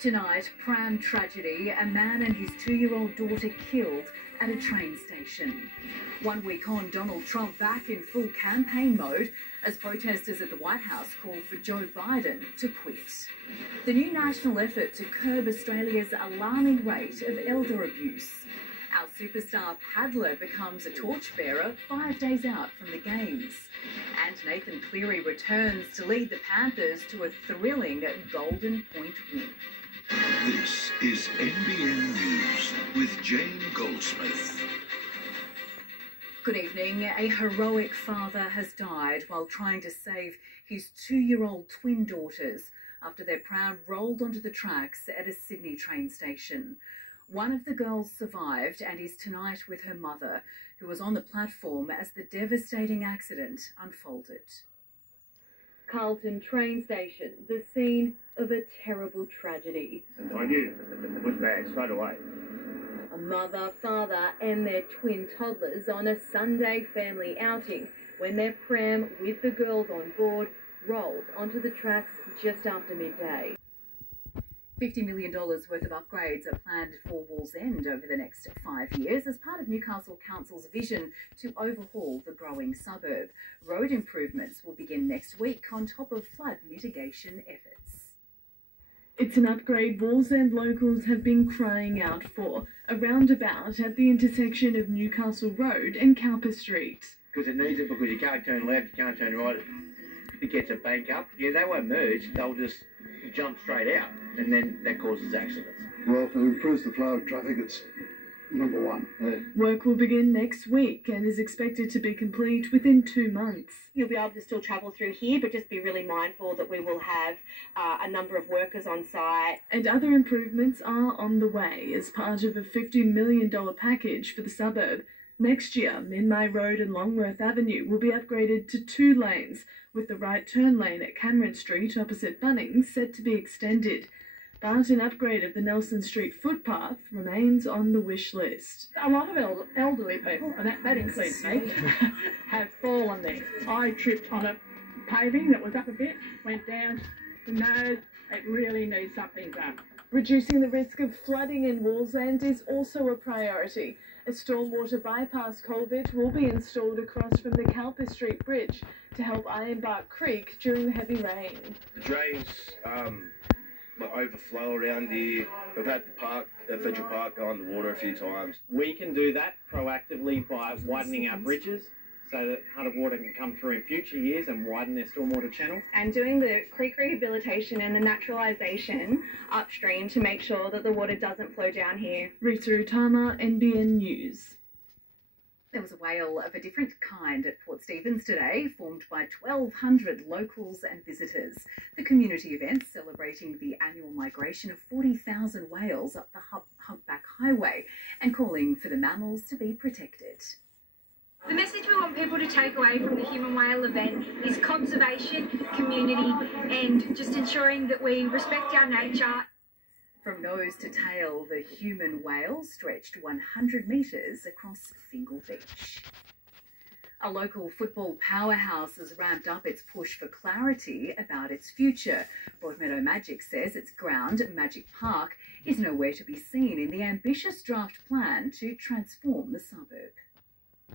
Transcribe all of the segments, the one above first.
Tonight, pram tragedy, a man and his 2-year-old daughter killed at a train station. 1 week on, Donald Trump back in full campaign mode as protesters at the White House call for Joe Biden to quit. The new national effort to curb Australia's alarming rate of elder abuse. Our superstar paddler becomes a torchbearer 5 days out from the Games. And Nathan Cleary returns to lead the Panthers to a thrilling Golden Point win. This is NBN News with Jane Goldsmith. Good evening. A heroic father has died while trying to save his 2-year-old twin daughters after their pram rolled onto the tracks at a Sydney train station. One of the girls survived and is tonight with her mother, who was on the platform as the devastating accident unfolded. Carlton train station, the scene of a terrible tragedy. I knew it was bad straight away. A mother, father and their twin toddlers on a Sunday family outing when their pram with the girls on board rolled onto the tracks just after midday. $50 million worth of upgrades are planned for Wallsend over the next 5 years as part of Newcastle Council's vision to overhaul the growing suburb. Road improvements will begin next week on top of flood mitigation efforts. It's an upgrade Wallsend locals have been crying out for, a roundabout at the intersection of Newcastle Road and Cowper Street. Because it needs it, because you can't turn left, you can't turn right. It gets a bank up. Yeah, they won't merge, they'll just jump straight out, and then that causes accidents. Well, if it improves the flow of traffic, it's number one. Work will begin next week and is expected to be complete within 2 months. You'll be able to still travel through here, but just be really mindful that we will have a number of workers on site. And other improvements are on the way as part of a $50 million package for the suburb. Next year, Minmay Road and Longworth Avenue will be upgraded to 2 lanes, with the right turn lane at Cameron Street opposite Bunnings set to be extended. But an upgrade of the Nelson Street footpath remains on the wish list. A lot of elderly people, and that includes me, have fallen there. I tripped on a paving that was up a bit, went down the nose. It really needs something done. Reducing the risk of flooding in Wallsend is also a priority. A stormwater bypass culvert will be installed across from the Cowper Street Bridge to help Ironbark Creek during the heavy rain. The drains overflow around here. We've had the park, Federal Park, go underwater a few times. We can do that proactively by widening our bridges so that Hunter Water can come through in future years and widen their stormwater channel. And doing the creek rehabilitation and the naturalisation upstream to make sure that the water doesn't flow down here. Rita Utama, NBN News. There was a whale of a different kind at Port Stephens today, formed by 1,200 locals and visitors. The community event celebrating the annual migration of 40,000 whales up the Humpback Highway and calling for the mammals to be protected. The message we want people to take away from the Human Whale event is conservation, community, and just ensuring that we respect our nature. From nose to tail, the human whale stretched 100 metres across Fingal Beach. A local football powerhouse has ramped up its push for clarity about its future. Broadmeadow Magic says its ground, Magic Park, is nowhere to be seen in the ambitious draft plan to transform the suburb.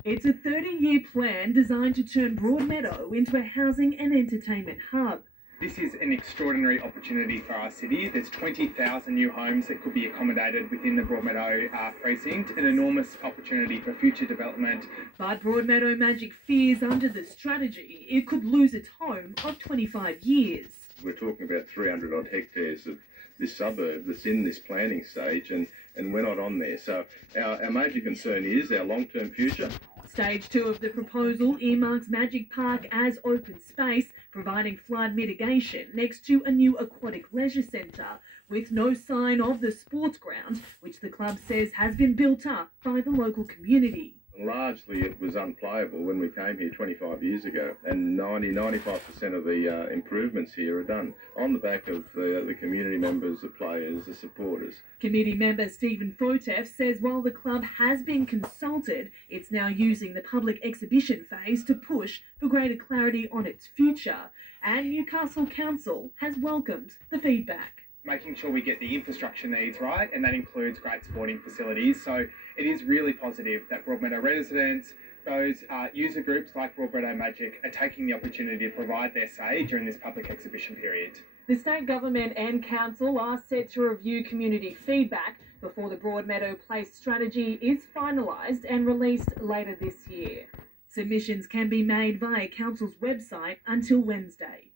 It's a 30-year plan designed to turn Broadmeadow into a housing and entertainment hub. This is an extraordinary opportunity for our city. There's 20,000 new homes that could be accommodated within the Broadmeadow precinct, an enormous opportunity for future development. But Broadmeadow Magic fears under the strategy it could lose its home of 25 years. We're talking about 300 odd hectares of this suburb that's in this planning stage and we're not on there. So our major concern is our long-term future. Stage 2 of the proposal earmarks Magic Park as open space, providing flood mitigation next to a new aquatic leisure centre, with no sign of the sports ground, which the club says has been built up by the local community. Largely it was unplayable when we came here 25 years ago, and 95% of the improvements here are done on the back of the community members, the players, the supporters. Committee member Stephen Fotef says while the club has been consulted, it's now using the public exhibition phase to push for greater clarity on its future, and Newcastle Council has welcomed the feedback. making sure we get the infrastructure needs right, and that includes great sporting facilities. So it is really positive that Broadmeadow residents, those user groups like Broadmeadow Magic, are taking the opportunity to provide their say during this public exhibition period. The state government and council are set to review community feedback before the Broadmeadow Place strategy is finalised and released later this year. Submissions can be made via council's website until Wednesday.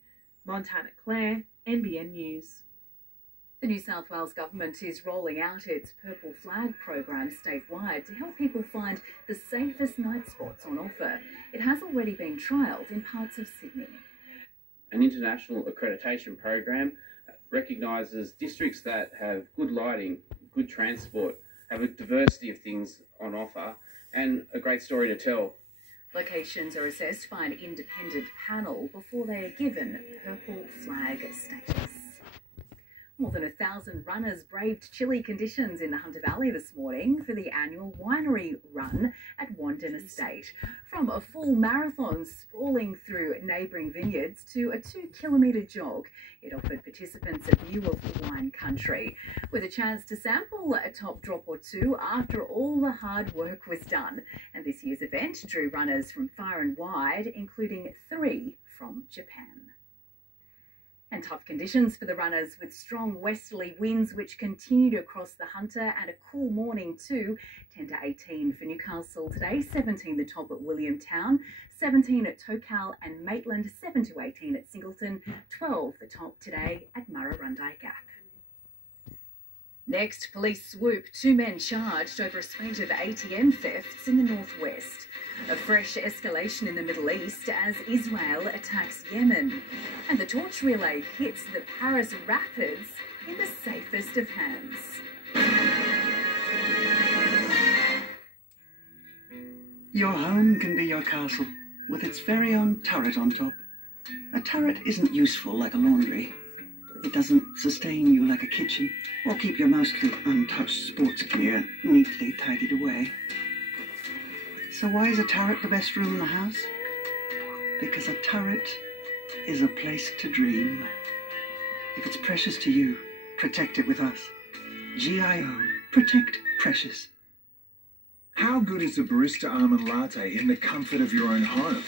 Montana Claire, NBN News. The New South Wales Government is rolling out its Purple Flag program statewide to help people find the safest night spots on offer. It has already been trialled in parts of Sydney. An international accreditation program recognises districts that have good lighting, good transport, have a diversity of things on offer, and a great story to tell. Locations are assessed by an independent panel before they are given Purple Flag status. More than 1,000 runners braved chilly conditions in the Hunter Valley this morning for the annual winery run at Wandin Estate. From a full marathon sprawling through neighbouring vineyards to a 2-kilometre jog, it offered participants a view of wine country, with a chance to sample a top drop or two after all the hard work was done. And this year's event drew runners from far and wide, including 3 from Japan. And tough conditions for the runners, with strong westerly winds which continued across the Hunter, and a cool morning too. 10 to 18 for Newcastle today, 17 the top at Williamtown, 17 at Tokal and Maitland, 7 to 18 at Singleton, 12 the top today at Murrurundi Gap. Next, police swoop. 2 men charged over a spate of ATM thefts in the northwest. A fresh escalation in the Middle East as Israel attacks Yemen. And the torch relay hits the Paris Rapids in the safest of hands. Your home can be your castle, with its very own turret on top. A turret isn't useful like a laundry. It doesn't sustain you like a kitchen, or keep your mostly untouched sports gear neatly tidied away. So why is a turret the best room in the house? Because a turret is a place to dream. If it's precious to you, protect it with us. GIO. Protect precious. How good is a barista almond latte in the comfort of your own home?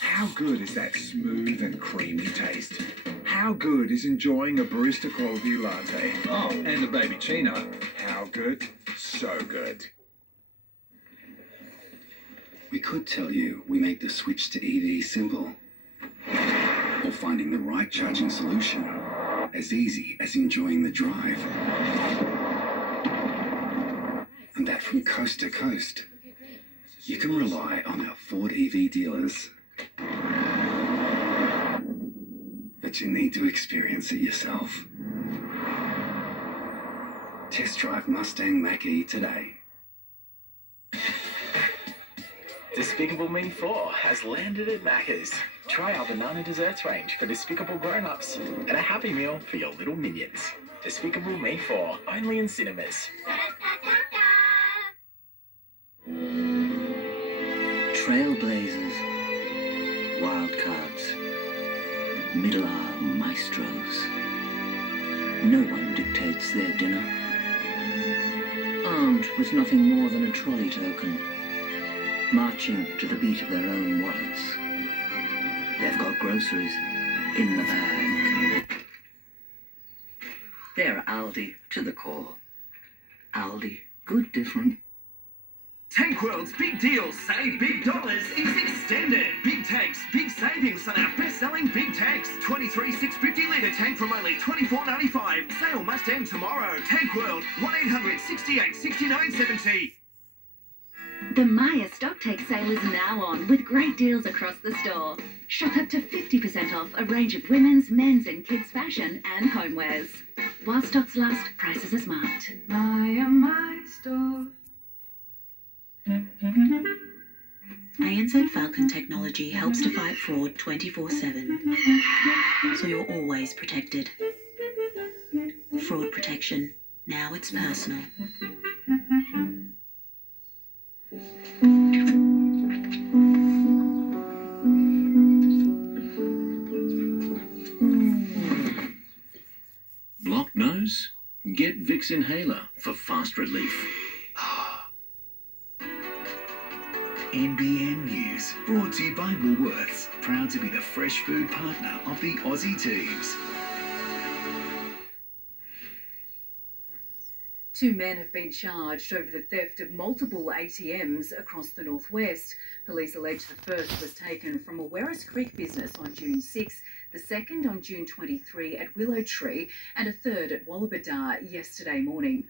How good is that smooth and creamy taste? How good is enjoying a barista quality latte? Oh, and a baby chino. How good? So good. We could tell you we make the switch to EV simple, or finding the right charging solution as easy as enjoying the drive. And that from coast to coast, you can rely on our Ford EV dealers. But you need to experience it yourself. Test drive Mustang Mach-E today. Despicable Me 4 has landed at Macca's. Try our banana desserts range for despicable grown-ups and a Happy Meal for your little minions. Despicable Me 4, only in cinemas. Trailblazers, wildcards, middle-arm maestros. No one dictates their dinner. Armed with nothing more than a trolley token, marching to the beat of their own wallets. They've got groceries in the bag. They're Aldi to the core. Aldi, good different. Tank World's Big Deals Save Big Dollars is extended. Big tanks, big savings on our best-selling big tanks. 23 650-litre tank from only $24.95. Sale must end tomorrow. Tank World, 1-800-68-69-70. The Maya Stocktake sale is now on, with great deals across the store. Shop up to 50% off a range of women's, men's and kids' fashion and homewares. While stocks last, prices are smart. My store. ANZ Falcon technology helps to fight fraud 24/7, so you're always protected. Fraud protection. Now it's personal. Blocked nose? nose? Get Vicks Inhaler for fast relief. NBN News, brought to you by Woolworths, proud to be the fresh food partner of the Aussie teams. 2 men have been charged over the theft of multiple ATMs across the northwest. Police allege the first was taken from a Werris Creek business on June 6, the second on June 23 at Willow Tree, and a third at Wallabadar yesterday morning.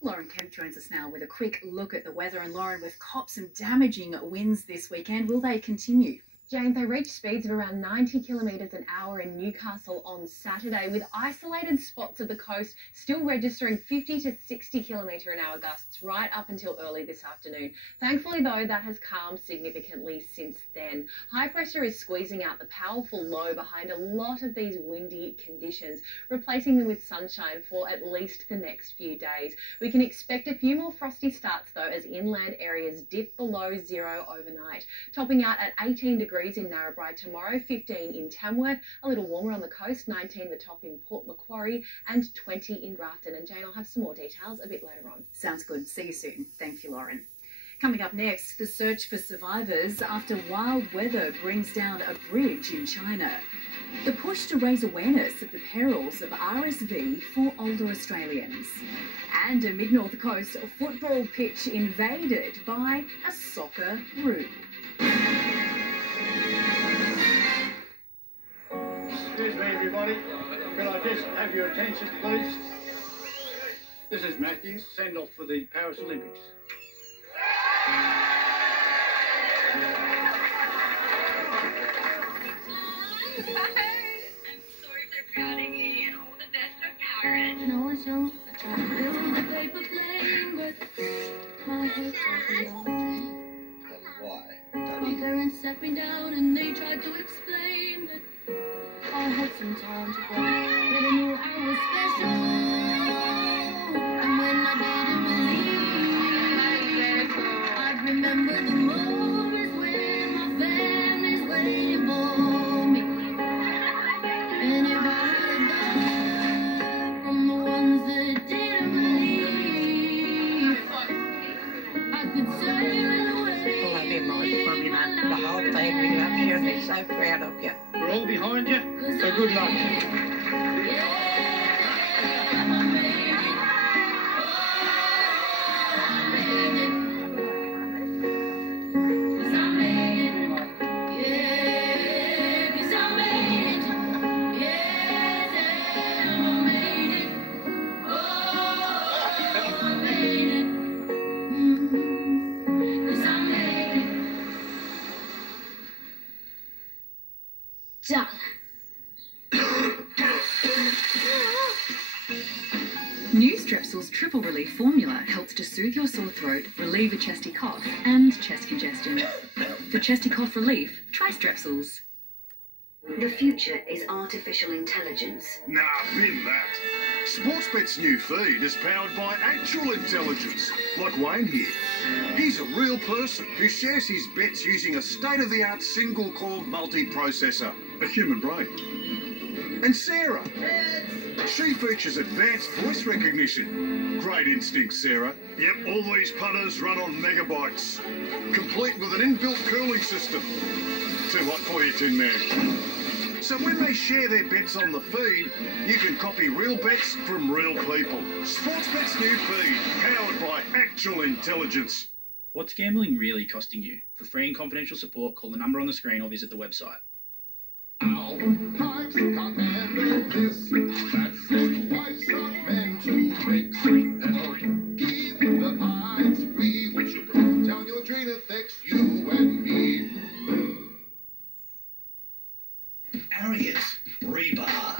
Lauren Kempe joins us now with a quick look at the weather. And Lauren, with COPs and damaging winds this weekend, will they continue? Jane, they reached speeds of around 90 kilometres an hour in Newcastle on Saturday, with isolated spots of the coast still registering 50 to 60 kilometre an hour gusts right up until early this afternoon. Thankfully, though, that has calmed significantly since then. High pressure is squeezing out the powerful low behind a lot of these windy conditions, replacing them with sunshine for at least the next few days. We can expect a few more frosty starts, though, as inland areas dip below zero overnight, topping out at 18 degrees in Narrabri tomorrow, 15 in Tamworth, a little warmer on the coast, 19 the top in Port Macquarie, and 20 in Grafton. And Jane, I'll have some more details a bit later on. Sounds good. See you soon. Thank you, Lauren. Coming up next, the search for survivors after wild weather brings down a bridge in China. The push to raise awareness of the perils of RSV for older Australians. And a mid-north coast football pitch invaded by a soccer room. Excuse me, everybody. Could I just have your attention, please? This is Matthews, send off for the Paris Olympics. I'm sorry for crowding you, and all the best for Paris. No, I don't. I try to build a paper plane, but my head's open. Why? My parents sat me down and they tried to explain, but I had some time to grow. But I knew I was special. And when I didn't believe, I'd remember the moments when my family's waiting for me. And if I had a from the ones that didn't believe, I could sail away. Well, I didn't mind from you, man. The whole family loves you and they're so proud of you. We're all behind you, so good luck. Done. New Strepsils Triple Relief Formula helps to soothe your sore throat, relieve a chesty cough and chest congestion. For chesty cough relief, try Strepsils. The future is artificial intelligence. Nah, bin that. Sportsbet's new feed is powered by actual intelligence, like Wayne here. He's a real person who shares his bets using a state-of-the-art single-core multi-processor, a human brain. And Sarah. She features advanced voice recognition. Great instincts, Sarah. Yep, all these punters run on megabytes, complete with an inbuilt cooling system. Too hot for you, Tin Man. So when they share their bets on the feed, you can copy real bets from real people. Sportsbet's new feed, powered by actual intelligence. What's gambling really costing you? For free and confidential support, call the number on the screen or visit the website. Ariat, rebar.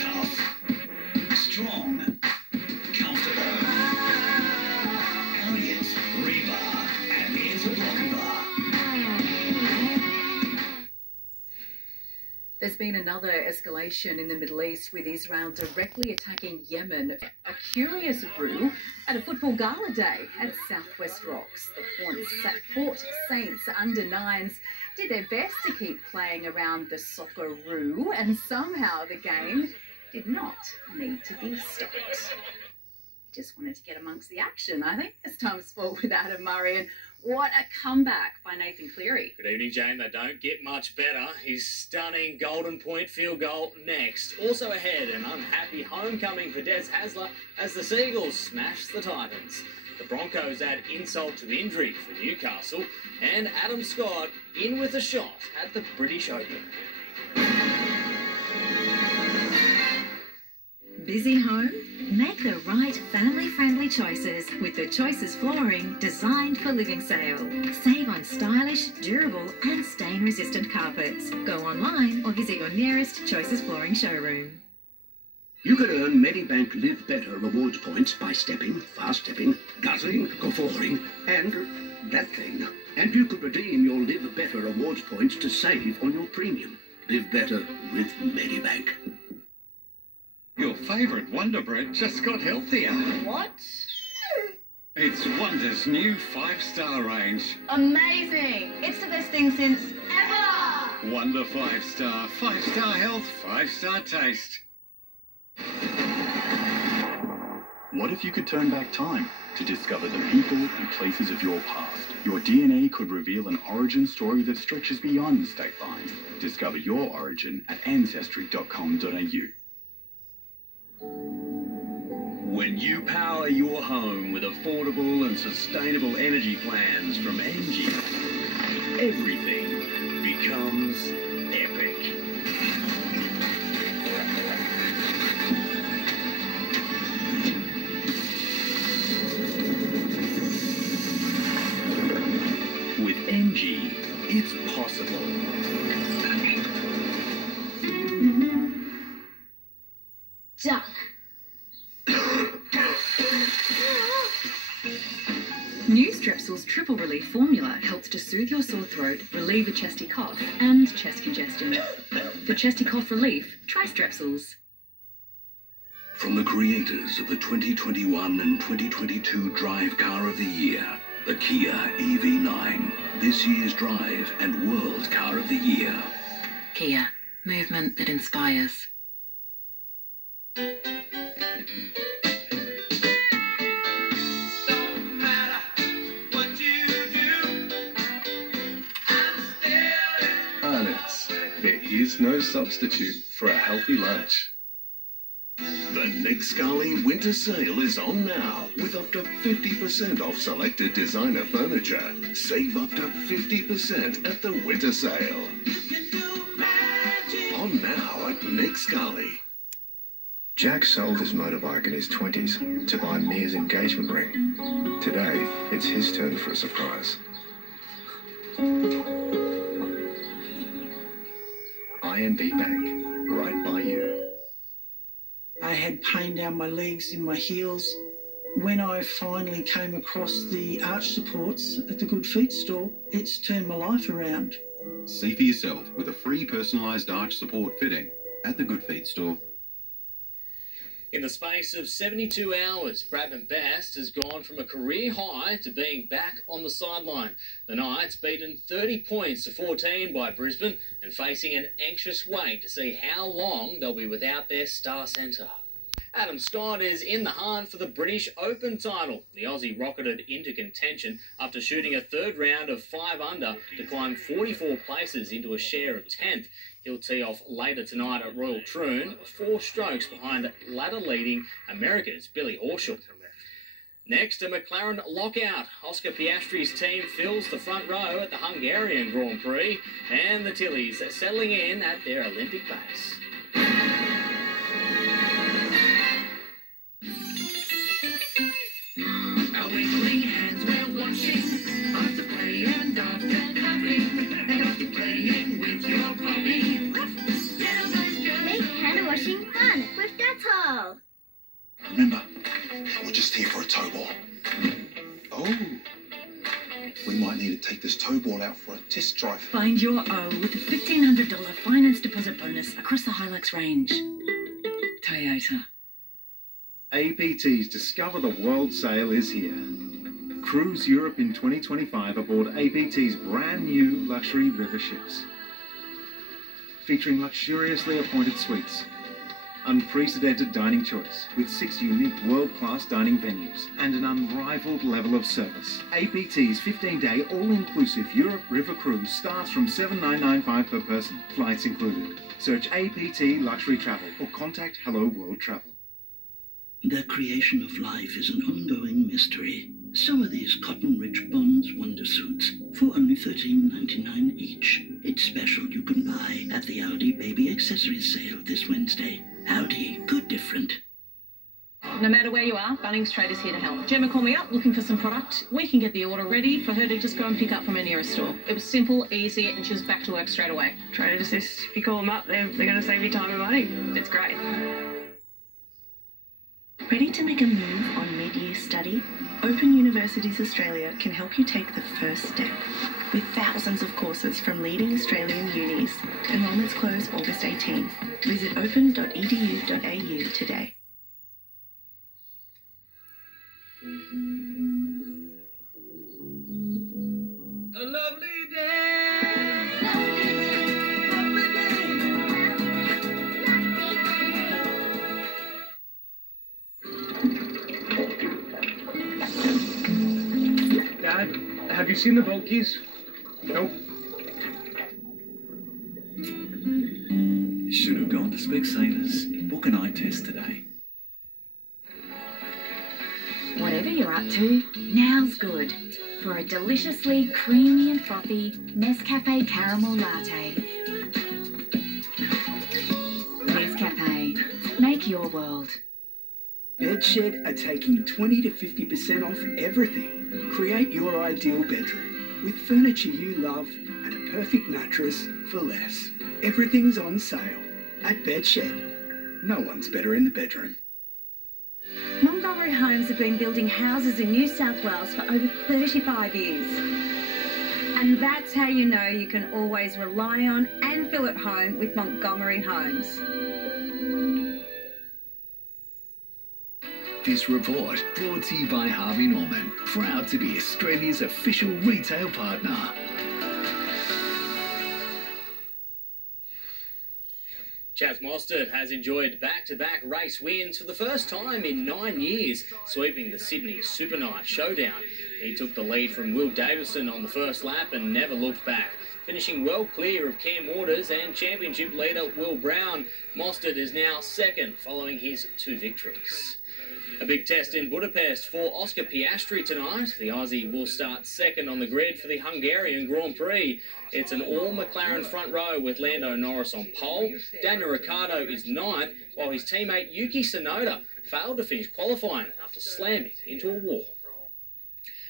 Tough, strong, comfortable. Ariat, rebar, and here's a block and bar. There's been another escalation in the Middle East, with Israel directly attacking Yemen. A curious brew at a football gala day at Southwest Rocks. The Port Saints under-9s did their best to keep playing around the Socceroo, and somehow the game did not need to be stopped. Just wanted to get amongst the action, I think. It's time for sport with Adam Murray, and what a comeback by Nathan Cleary. Good evening, Jane. They don't get much better. His stunning Golden Point field goal next. Also ahead, an unhappy homecoming for Des Hasler as the Seagulls smash the Titans. The Broncos add insult to injury for Newcastle, and Adam Scott in with a shot at the British Open. Busy home? Make the right family-friendly choices with the Choices flooring designed for living sale. Save on stylish, durable and stain-resistant carpets. Go online or visit your nearest Choices flooring showroom. You could earn Medibank Live Better rewards points by stepping, fast stepping, guzzling, guffawing, and that thing. And you could redeem your Live Better rewards points to save on your premium. Live better with Medibank. Your favourite Wonder Bread just got healthier. What? It's Wonder's new 5-star range. Amazing! It's the best thing since ever! Wonder 5-star. 5-star health, 5-star taste. What if you could turn back time to discover the people and places of your past? Your DNA could reveal an origin story that stretches beyond state lines. Discover your origin at ancestry.com.au. When you power your home with affordable and sustainable energy plans from Engie, everything becomes epic. With Engie, it's possible. Done. New Strepsils Triple Relief Formula helps to soothe your sore throat, relieve a chesty cough and chest congestion. For chesty cough relief, try Strepsils. From the creators of the 2021 and 2022 Drive Car of the Year, the Kia EV9, this year's Drive and World Car of the Year. Kia, movement that inspires. Arnott's. There is no substitute for a healthy lunch. The Nick Scully winter sale is on now with up to 50% off selected designer furniture. Save up to 50% at the winter sale. On now at Nick Scully. Jack sold his motorbike in his 20s to buy Mia's engagement ring. Today, it's his turn for a surprise. INB Bank, right by you. I had pain down my legs and my heels. When I finally came across the arch supports at the Good Feet store, it's turned my life around. See for yourself with a free personalised arch support fitting at the Good Feet store. In the space of 72 hours, Bradman Bast has gone from a career high to being back on the sideline. The Knights beaten 30 points to 14 by Brisbane and facing an anxious wait to see how long they'll be without their star centre. Adam Scott is in the hunt for the British Open title. The Aussie rocketed into contention after shooting a third round of 5 under to climb 44 places into a share of 10th. He'll tee off later tonight at Royal Troon, 4 strokes behind ladder-leading America's Billy Horschel. Next, a McLaren lockout. Oscar Piastri's team fills the front row at the Hungarian Grand Prix, and the Tillies are settling in at their Olympic base. Our wiggling hands we're watching, after play and after cupping, and after playing with your puppy. Make hand washing fun with Dettol. Remember, we're just here for a tow ball. Oh, we might need to take this tow ball out for a test drive. Find your O with a $1,500 finance deposit bonus across the Hilux range. Toyota. APT's Discover the World sale is here. Cruise Europe in 2025 aboard APT's brand new luxury river ships. Featuring luxuriously appointed suites, Unprecedented dining choice with 6 unique world-class dining venues and an unrivaled level of service. APT's 15-day all-inclusive Europe River cruise starts from $7,995 per person, flights included. Search APT Luxury Travel or contact Hello World Travel. The creation of life is an ongoing mystery. So are these cotton-rich Bonds Wonder Suits for only $13.99 each. It's special you can buy at the Audi Baby Accessories sale this Wednesday. Audi, good different. No matter where you are, Bunnings Trade is here to help. Gemma called me up looking for some product. We can get the order ready for her to just go and pick up from her nearest store. It was simple, easy, and she was back to work straight away. Trader just says if you call them up, they're going to save you time and money. It's great. Ready to make a move on mid-year study? Open Universities Australia can help you take the first step. With thousands of courses from leading Australian unis. Enrolments close August 18. Visit open.edu.au today. A lovely day. Dad, have you seen the boat keys? Nope. Should have gone to Specsavers. Book an eye test today. Whatever you're up to, now's good for a deliciously creamy and frothy Nescafe Caramel Latte. Nescafe, make your world. Bedshed are taking 20 to 50% off everything. Create your ideal bedroom with furniture you love and a perfect mattress for less. Everything's on sale at Bedshed. No one's better in the bedroom. Montgomery Homes have been building houses in New South Wales for over 35 years. And that's how you know you can always rely on and feel at home with Montgomery Homes. This report brought to you by Harvey Norman, proud to be Australia's official retail partner. Chaz Mostert has enjoyed back-to-back race wins for the first time in 9 years, sweeping the Sydney Super Night Showdown. He took the lead from Will Davison on the first lap and never looked back. Finishing well clear of Cam Waters and championship leader Will Brown, Mostert is now second following his 2 victories. A big test in Budapest for Oscar Piastri tonight. The Aussie will start second on the grid for the Hungarian Grand Prix. It's an all-McLaren front row with Lando Norris on pole. Daniel Ricciardo is ninth, while his teammate Yuki Tsunoda failed to finish qualifying after slamming into a wall.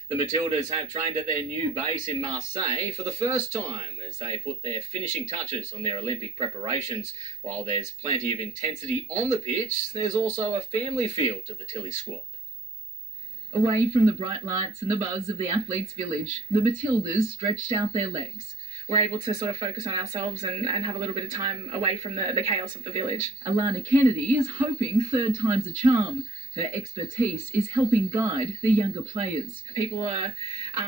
The Matildas have trained at their new base in Marseille for the first time as they put their finishing touches on their Olympic preparations. While there's plenty of intensity on the pitch, there's also a family feel to the Tilly squad. Away from the bright lights and the buzz of the athletes' village, the Matildas stretched out their legs. We're able to sort of focus on ourselves and have a little bit of time away from the chaos of the village. Alana Kennedy is hoping third time's a charm. Her expertise is helping guide the younger players. People are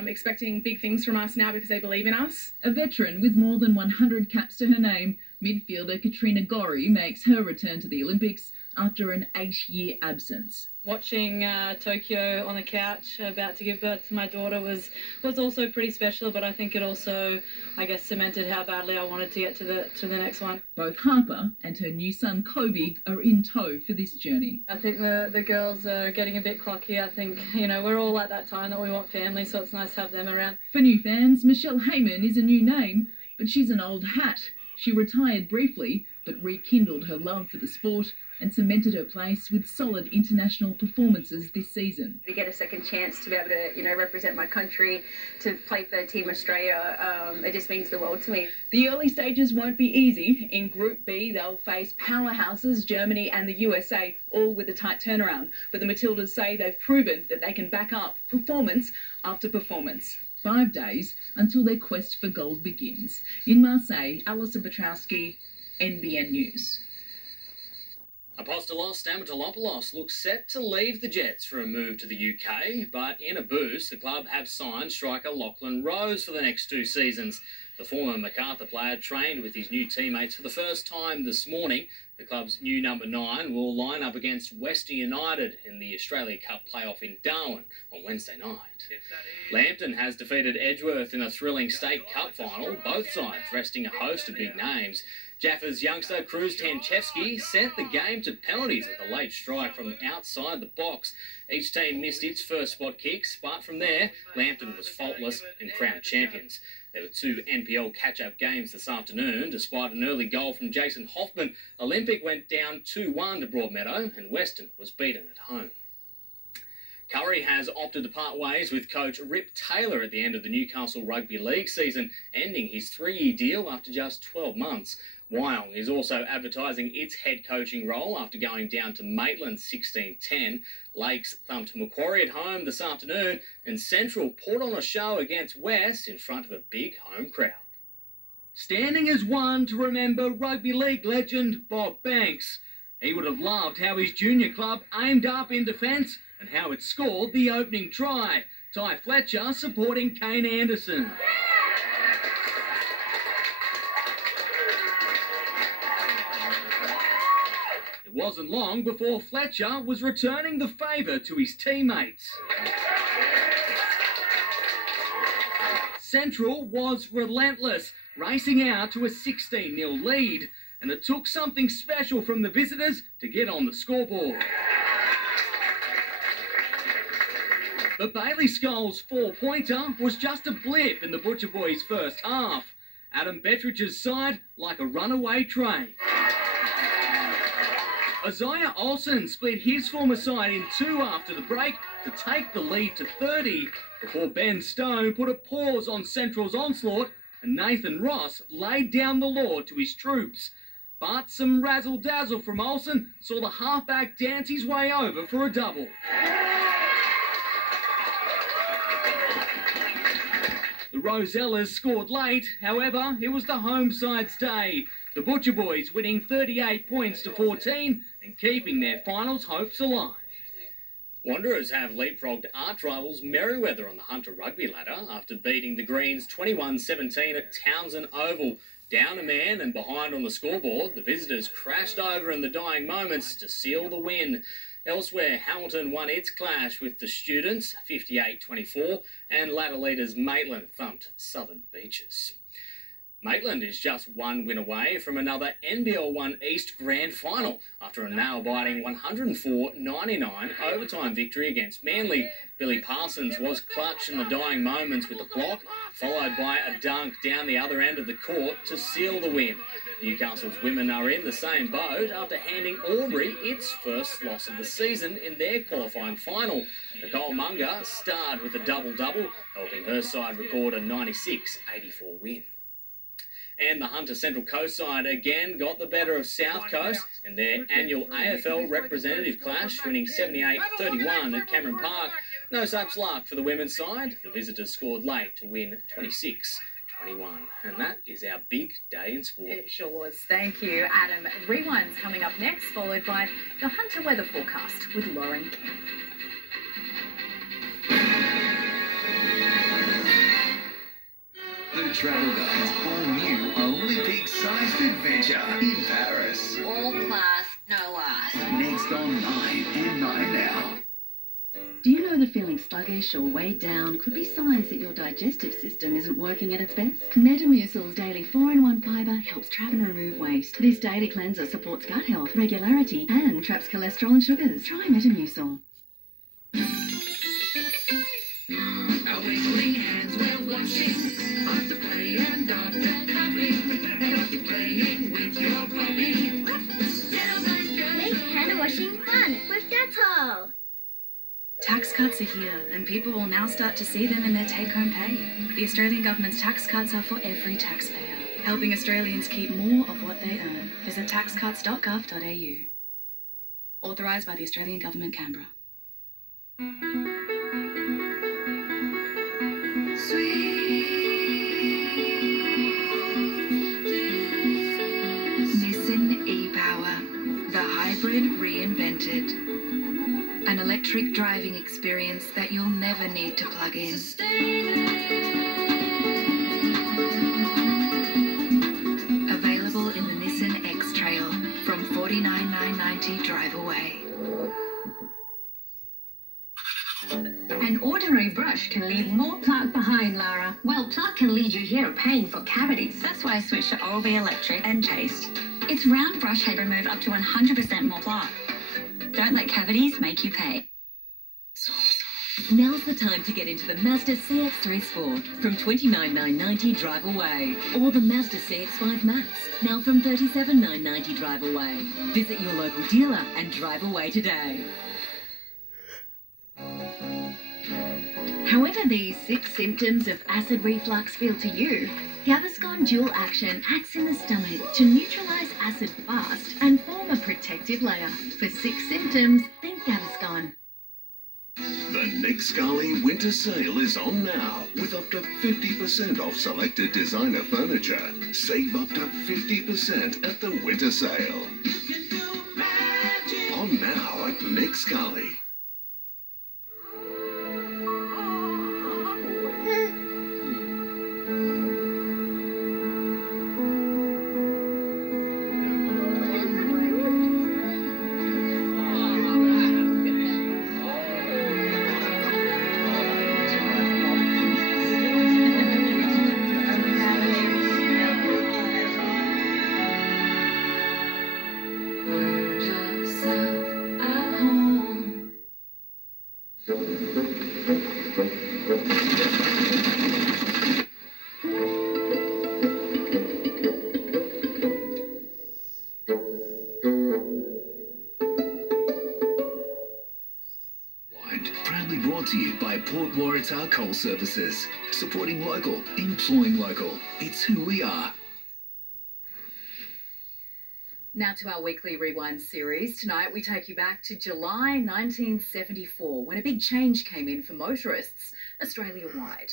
expecting big things from us now because they believe in us. A veteran with more than 100 caps to her name, midfielder Katrina Gorry makes her return to the Olympics after an 8-year absence. Watching Tokyo on the couch about to give birth to my daughter was also pretty special, but I think it also, I guess, cemented how badly I wanted to get to the next one. Both Harper and her new son Kobe are in tow for this journey. I think the girls are getting a bit clocky. I think, we're all at that time that we want family, so it's nice to have them around. For new fans, Michelle Heyman is a new name, but she's an old hat. She retired briefly, but rekindled her love for the sport and cemented her place with solid international performances this season. To get a second chance to be able to, represent my country, to play for Team Australia, it just means the world to me. The early stages won't be easy. In Group B, they'll face powerhouses Germany and the USA, all with a tight turnaround. But the Matildas say they've proven that they can back up performance after performance. 5 days until their quest for gold begins. In Marseille, Alison Petrowski, NBN News. Apostolos Stamatolopoulos looks set to leave the Jets for a move to the UK, but in a boost, the club have signed striker Lachlan Rose for the next 2 seasons. The former MacArthur player trained with his new teammates for the first time this morning. The club's new number 9 will line up against Western United in the Australia Cup playoff in Darwin on Wednesday night. Lambton has defeated Edgeworth in a thrilling State Cup final, both sides resting a host of big names. Jaffa's youngster Cruz Tanchevsky sent the game to penalties with a late strike from outside the box. Each team missed its first spot kicks, but from there, Lambton was faultless and crowned champions. There were 2 NPL catch-up games this afternoon. Despite an early goal from Jason Hoffman, Olympic went down 2-1 to Broadmeadow and Western was beaten at home. Curry has opted to part ways with coach Rip Taylor at the end of the Newcastle Rugby League season, ending his 3-year deal after just 12 months. Wyong is also advertising its head coaching role after going down to Maitland 16-10. Lakes thumped Macquarie at home this afternoon, and Central put on a show against West in front of a big home crowd. Standing as one to remember rugby league legend Bob Banks. He would have loved how his junior club aimed up in defence and how it scored the opening try. Ty Fletcher supporting Kane Anderson. It wasn't long before Fletcher was returning the favour to his teammates. Central was relentless, racing out to a 16-0 lead, and it took something special from the visitors to get on the scoreboard. But Bailey Scull's 4-pointer was just a blip in the Butcher Boys' first half. Adam Bettridge's side like a runaway train. Isaiah Olsen split his former side in 2 after the break to take the lead to 30, before Ben Stone put a pause on Central's onslaught and Nathan Ross laid down the law to his troops. But some razzle-dazzle from Olsen saw the halfback dance his way over for a double. The Rosellas scored late, however, it was the home side's day. The Butcher Boys winning 38 points to 14 and keeping their finals hopes alive. Wanderers have leapfrogged arch rivals Merriweather on the Hunter Rugby ladder after beating the Greens 21-17 at Townsend Oval. Down a man and behind on the scoreboard, the visitors crashed over in the dying moments to seal the win. Elsewhere, Hamilton won its clash with the Students, 58-24, and ladder leaders Maitland thumped Southern Beaches. Maitland is just 1 win away from another NBL 1 East Grand Final after a nail-biting 104-99 overtime victory against Manly. Billy Parsons was clutch in the dying moments with a block, followed by a dunk down the other end of the court to seal the win. Newcastle's women are in the same boat after handing Albury its first loss of the season in their qualifying final. Nicole Munger starred with a double-double, helping her side record a 96-84 win. And the Hunter Central Coast side again got the better of South Coast in their annual AFL representative clash, winning 78-31 at Cameron Park. No such luck for the women's side. The visitors scored late to win 26-21. And that is our big day in sport. It sure was. Thank you, Adam. Rewind's coming up next, followed by your Hunter weather forecast with Lauren Kempe. The Travel Guide's all-new Olympic-sized adventure in Paris. All class, no ass. Next on 9 and 9 now. Do you know that feeling sluggish or weighed down could be signs that your digestive system isn't working at its best? Metamucil's daily 4-in-1 fibre helps trap and remove waste. This daily cleanser supports gut health, regularity, and traps cholesterol and sugars. Try Metamucil. Our wiggling hands we're washing after play and after cupping and after playing with your puppy. Make hand washing fun with Dettol. Tax cuts are here, and people will now start to see them in their take-home pay. The Australian government's tax cuts are for every taxpayer, helping Australians keep more of what they earn. Visit taxcuts.gov.au. Authorised by the Australian Government, Canberra. Nissan e-Power, the hybrid reinvented. An electric driving experience that you'll never need to plug in. Available in the Nissan X-Trail from $40,000 An ordinary brush can leave more plaque behind, Lara. Well, plaque can lead you here paying for cavities. That's why I switched to Oral-B Electric and Taste. Its round brush head remove up to 100% more plaque. Don't let cavities make you pay. Now's the time to get into the Mazda CX-3 Sport from $29,990 drive away. Or the Mazda CX-5 Max, now from $37,990 drive away. Visit your local dealer and drive away today. However these 6 symptoms of acid reflux feel to you, Gaviscon Dual Action acts in the stomach to neutralise acid fast and form a protective layer. For 6 symptoms, think Gaviscon. The Nick Scully winter sale is on now with up to 50% off selected designer furniture. Save up to 50% at the winter sale. On now at Nick Scully. Proudly brought to you by Port Waratah Coal Services. Supporting local, employing local. It's who we are. Now to our weekly Rewind series. Tonight we take you back to July 1974 when a big change came in for motorists Australia-wide.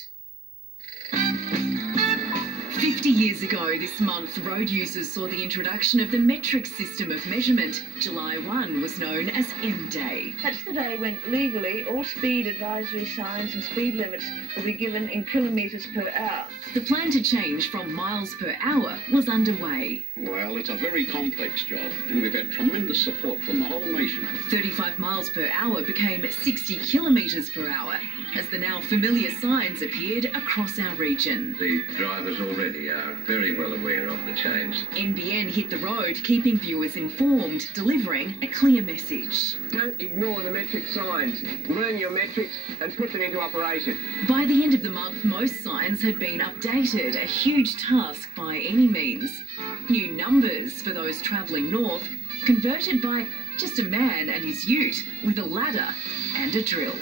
50 years ago this month, road users saw the introduction of the metric system of measurement. July 1 was known as M-Day. That's the day when legally all speed advisory signs and speed limits will be given in kilometres per hour. The plan to change from miles per hour was underway. Well, it's a very complex job, and we've had tremendous support from the whole nation. 35 miles per hour became 60 kilometres per hour as the now familiar signs appeared across our region. The drivers already are very well aware of the change. NBN hit the road, keeping viewers informed, delivering a clear message. Don't ignore the metric signs. Learn your metrics and put them into operation. By the end of the month, most signs had been updated, a huge task by any means. New numbers for those travelling north, converted by just a man and his ute with a ladder and a drill.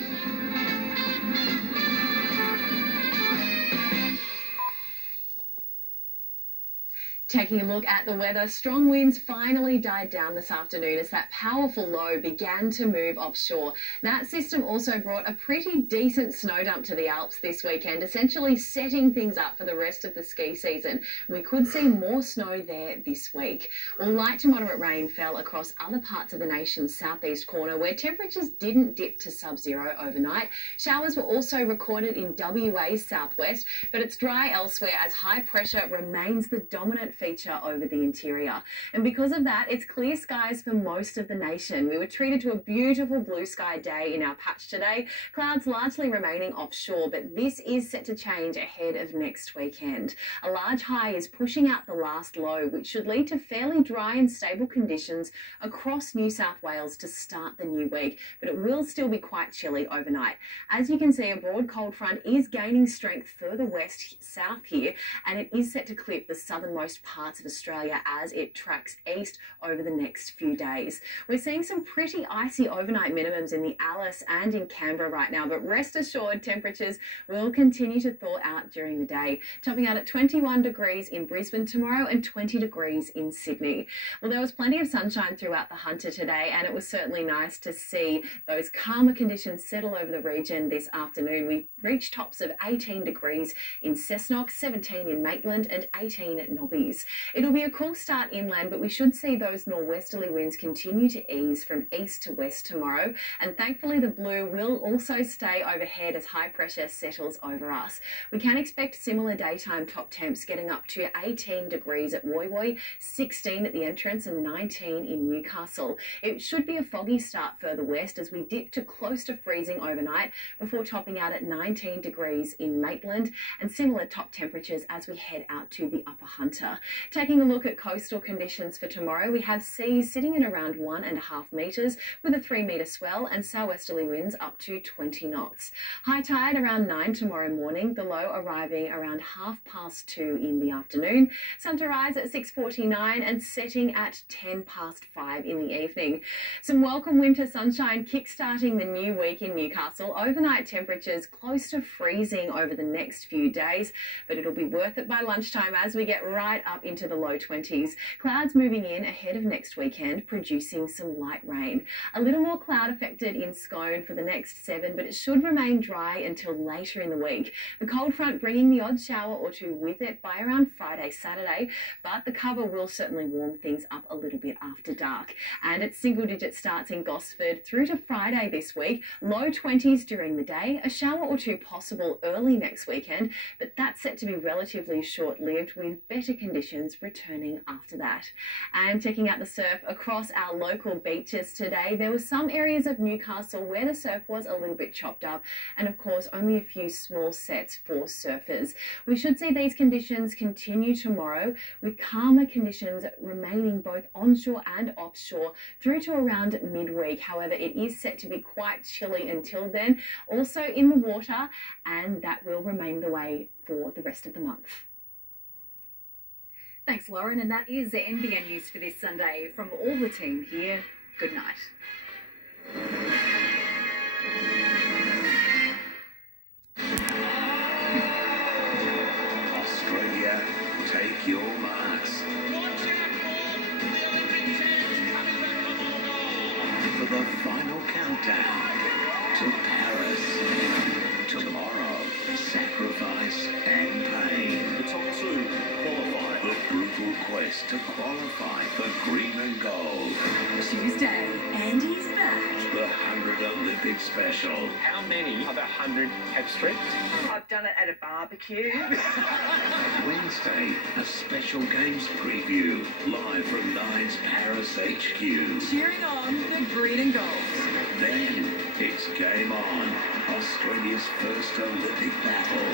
Taking a look at the weather, strong winds finally died down this afternoon as that powerful low began to move offshore. That system also brought a pretty decent snow dump to the Alps this weekend, essentially setting things up for the rest of the ski season. We could see more snow there this week. Well, light to moderate rain fell across other parts of the nation's southeast corner where temperatures didn't dip to sub-zero overnight. Showers were also recorded in WA's southwest, but it's dry elsewhere as high pressure remains the dominant feature over the interior. And because of that, it's clear skies for most of the nation. We were treated to a beautiful blue sky day in our patch today. Clouds largely remaining offshore, but this is set to change ahead of next weekend. A large high is pushing out the last low, which should lead to fairly dry and stable conditions across New South Wales to start the new week, but it will still be quite chilly overnight. As you can see, a broad cold front is gaining strength further west-south here, and it is set to clip the southernmost parts of Australia as it tracks east over the next few days. We're seeing some pretty icy overnight minimums in the Alice and in Canberra right now, but rest assured temperatures will continue to thaw out during the day, topping out at 21 degrees in Brisbane tomorrow and 20 degrees in Sydney. Well, there was plenty of sunshine throughout the Hunter today, and it was certainly nice to see those calmer conditions settle over the region this afternoon. We reached tops of 18 degrees in Cessnock, 17 in Maitland and 18 at Nobbies. degrees. It'll be a cool start inland, but we should see those norwesterly winds continue to ease from east to west tomorrow. And thankfully, the blue will also stay overhead as high pressure settles over us. We can expect similar daytime top temps getting up to 18 degrees at Woy Woy, 16 at the entrance and 19 in Newcastle. It should be a foggy start further west as we dip to close to freezing overnight before topping out at 19 degrees in Maitland and similar top temperatures as we head out to the Upper Hunter. Taking a look at coastal conditions for tomorrow, we have seas sitting at around 1.5 metres with a 3-metre swell and southwesterly winds up to 20 knots. High tide around 9 tomorrow morning, the low arriving around 2:30 in the afternoon. Sun to rise at 6:49 and setting at 5:10 in the evening. Some welcome winter sunshine kick-starting the new week in Newcastle. Overnight temperatures close to freezing over the next few days, but it'll be worth it by lunchtime as we get right up into the low 20s. Clouds moving in ahead of next weekend, producing some light rain. A little more cloud affected in Scone for the next 7, but it should remain dry until later in the week. The cold front bringing the odd shower or two with it by around Friday, Saturday, but the cover will certainly warm things up a little bit after dark. And it's single-digit starts in Gosford through to Friday this week. Low 20s during the day, a shower or two possible early next weekend, but that's set to be relatively short-lived with better conditions returning after that. And checking out the surf across our local beaches today, there were some areas of Newcastle where the surf was a little bit chopped up, and of course only a few small sets for surfers. We should see these conditions continue tomorrow with calmer conditions remaining both onshore and offshore through to around midweek. However, it is set to be quite chilly until then, also in the water, and that will remain the way for the rest of the month. Thanks, Lauren, and that is the NBN News for this Sunday. From all the team here, good night. Australia, take your marks. For the final countdown to Paris. Tomorrow, sacrifice and pain. The top 2 qualify. The brutal quest to qualify for green and gold. Tuesday, Andy's back. The 100 Olympic special. How many of the 100 have stripped? I've done it at a barbecue. Wednesday, a special games preview. Live from 9's Paris HQ. Cheering on the green and gold. Then, it's game on. Australia's first Olympic battle.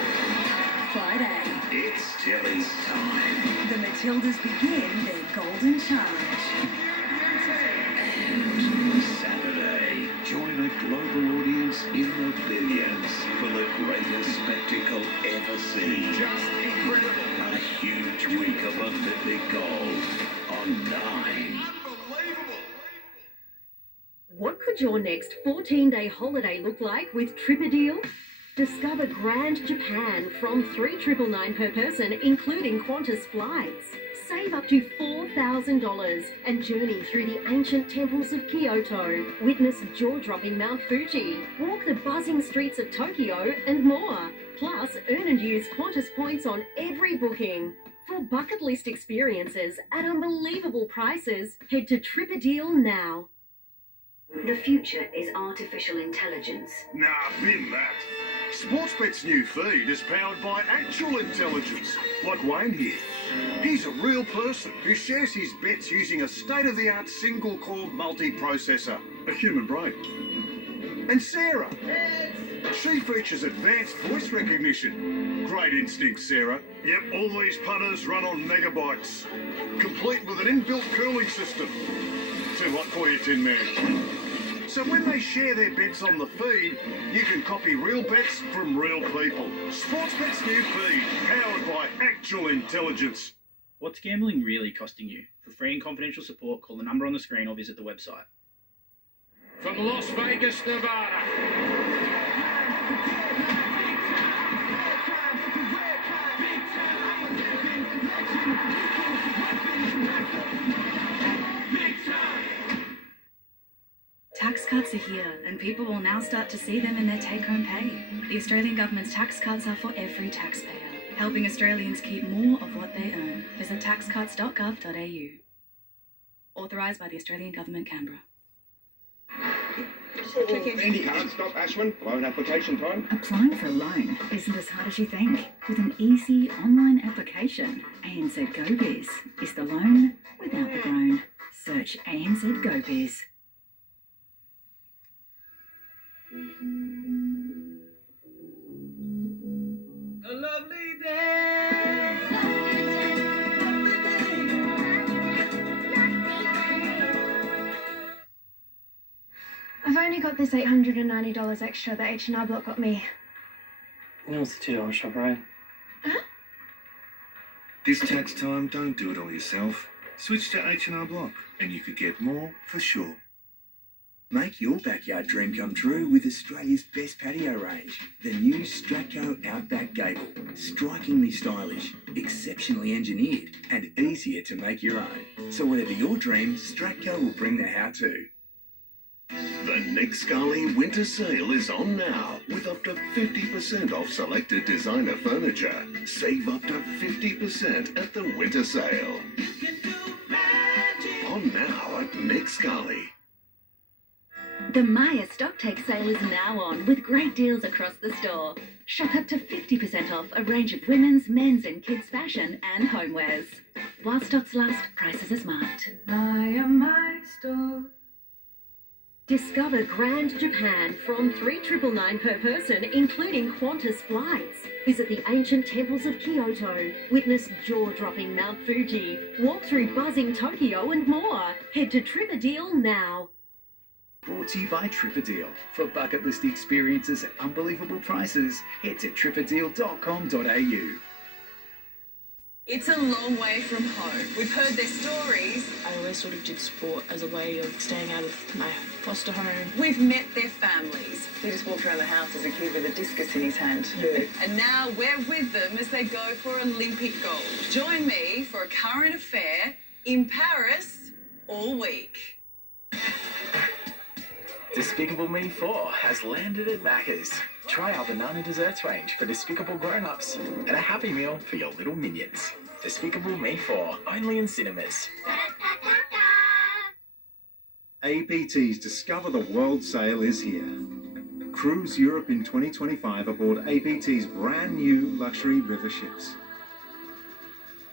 Friday, It's Tilly's time. the Matildas begin their golden charge. And Saturday, join a global audience in the billions for the greatest spectacle ever seen. Just incredible. A huge week of Olympic gold on 9. What could your next 14-day holiday look like with Tripadeal? Discover Grand Japan from $3,999 per person, including Qantas flights. Save up to $4,000 and journey through the ancient temples of Kyoto. Witness jaw-dropping Mount Fuji. Walk the buzzing streets of Tokyo and more. Plus, earn and use Qantas points on every booking. For bucket list experiences at unbelievable prices, head to Tripadeal now. The future is artificial intelligence. Nah, bin that. Sportsbet's new feed is powered by actual intelligence, like Wayne here. He's a real person who shares his bets using a state-of-the-art single-core multi-processor, a human brain. And Sarah. She features advanced voice recognition. Great instinct, Sarah. Yep, all these punters run on megabytes, complete with an inbuilt cooling system. Too hot for you, Tin Man. So when they share their bets on the feed, you can copy real bets from real people. Sportsbet's new feed, powered by actual intelligence. What's gambling really costing you? For free and confidential support, call the number on the screen or visit the website. From Las Vegas, Nevada. Tax cuts are here, and people will now start to see them in their take-home pay. The Australian government's tax cuts are for every taxpayer, helping Australians keep more of what they earn. Visit taxcuts.gov.au. Authorised by the Australian Government, Canberra. Andy can't stop Ashwin. Loan application time. Applying for a loan isn't as hard as you think. With an easy online application, ANZ GoBiz is the loan without the groan. Search ANZ GoBiz. A lovely day. I've only got this $890 extra that H&R Block got me. It was the $2 shop, right? Huh? This tax time, don't do it all yourself. Switch to H&R Block and you could get more for sure. Make your backyard dream come true with Australia's best patio range. The new Stratco Outback Gable. Strikingly stylish, exceptionally engineered, and easier to make your own. So whatever your dream, Stratco will bring the how-to. The Nick Scully winter sale is on now with up to 50% off selected designer furniture. Save up to 50% at the winter sale. On now at Nick Scully. The Maya Stocktake sale is now on with great deals across the store. Shop up to 50% off a range of women's, men's and kids' fashion and homewares. While stocks last, prices are smart. My store. Discover Grand Japan from $3,999 per person, including Qantas flights. Visit the ancient temples of Kyoto, witness jaw-dropping Mount Fuji, walk through buzzing Tokyo and more. Head to TripADeal now. Brought to you by TripADeal. For bucket list experiences at unbelievable prices, head to tripadeal.com.au. It's a long way from home. We've heard their stories. I always sort of did sport as a way of staying out of my foster home. We've met their families. He just walked around the house as a kid with a discus in his hand. Yeah. And now we're with them as they go for Olympic gold. Join me for a current affair in Paris all week. Despicable Me 4 has landed at Macca's. Try our banana desserts range for despicable grown-ups and a Happy Meal for your little minions. Despicable Me 4, only in cinemas. APT's Discover the World sale is here. Cruise Europe in 2025 aboard APT's brand new luxury river ships.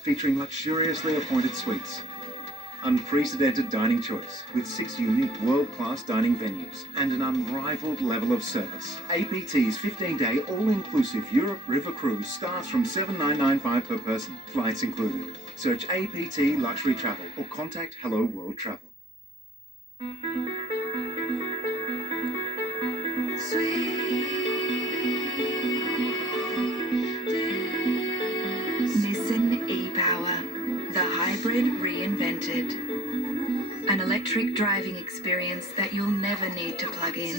Featuring luxuriously appointed suites, unprecedented dining choice with 6 unique world-class dining venues and an unrivaled level of service. APT's 15-day all-inclusive Europe River Cruise starts from $7,995 per person, flights included. Search APT Luxury Travel or contact Hello World Travel. Nissan e-Power, the hybrid reinvented. An electric driving experience that you'll never need to plug in.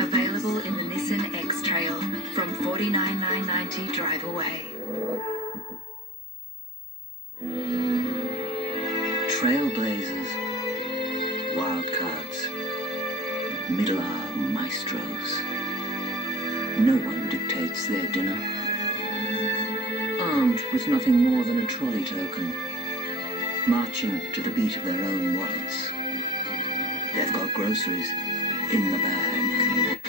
Available in the Nissan X-Trail from $49,990 drive away. Trailblazers, wildcards, middle-hour maestros. No one dictates their dinner. Armed with nothing more than a trolley token, marching to the beat of their own wallets. They've got groceries in the bag.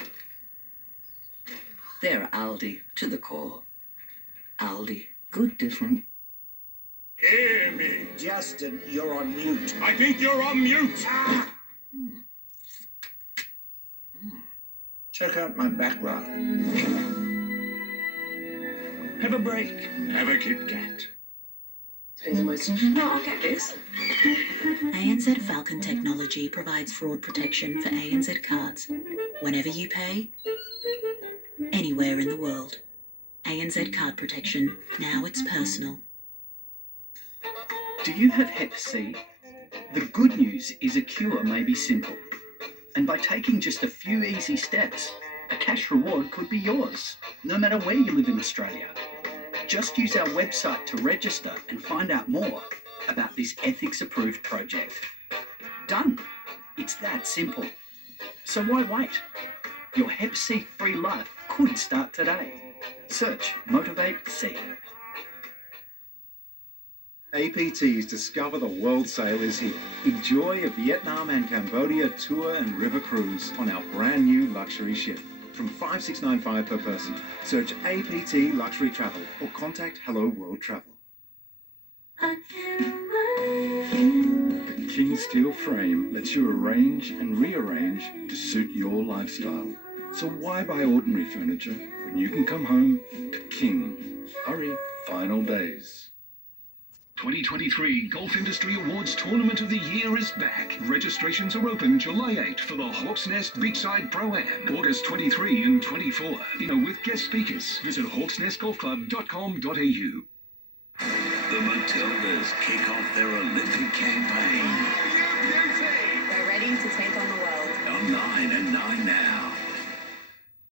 They're Aldi to the core. Aldi, good different. Hear me. Justin, you're on mute. I think you're on mute. Check out my back rub. Have a break. Have a Kit Kat. No, I'll get this. ANZ Falcon technology provides fraud protection for ANZ cards. Whenever you pay, anywhere in the world. ANZ card protection. Now it's personal. Do you have Hep C? The good news is a cure may be simple. And by taking just a few easy steps, a cash reward could be yours, no matter where you live in Australia. Just use our website to register and find out more about this ethics-approved project. Done. It's that simple. So why wait? Your Hep C-free life could start today. Search Motivate C. APT's Discover the World sale is here. Enjoy a Vietnam and Cambodia tour and river cruise on our brand new luxury ship from $5,695 per person. Search APT Luxury Travel or contact Hello World Travel. The King Steel frame lets you arrange and rearrange to suit your lifestyle. So why buy ordinary furniture when you can come home to King? Hurry, final days. 2023 Golf Industry Awards Tournament of the Year is back. Registrations are open July 8 for the Hawk's Nest Beachside Pro-Am, August 23 and 24. With guest speakers. Visit hawksnestgolfclub.com.au. The Matildas kick off their Olympic campaign. We're ready to take on the world. On 9 and 9 now.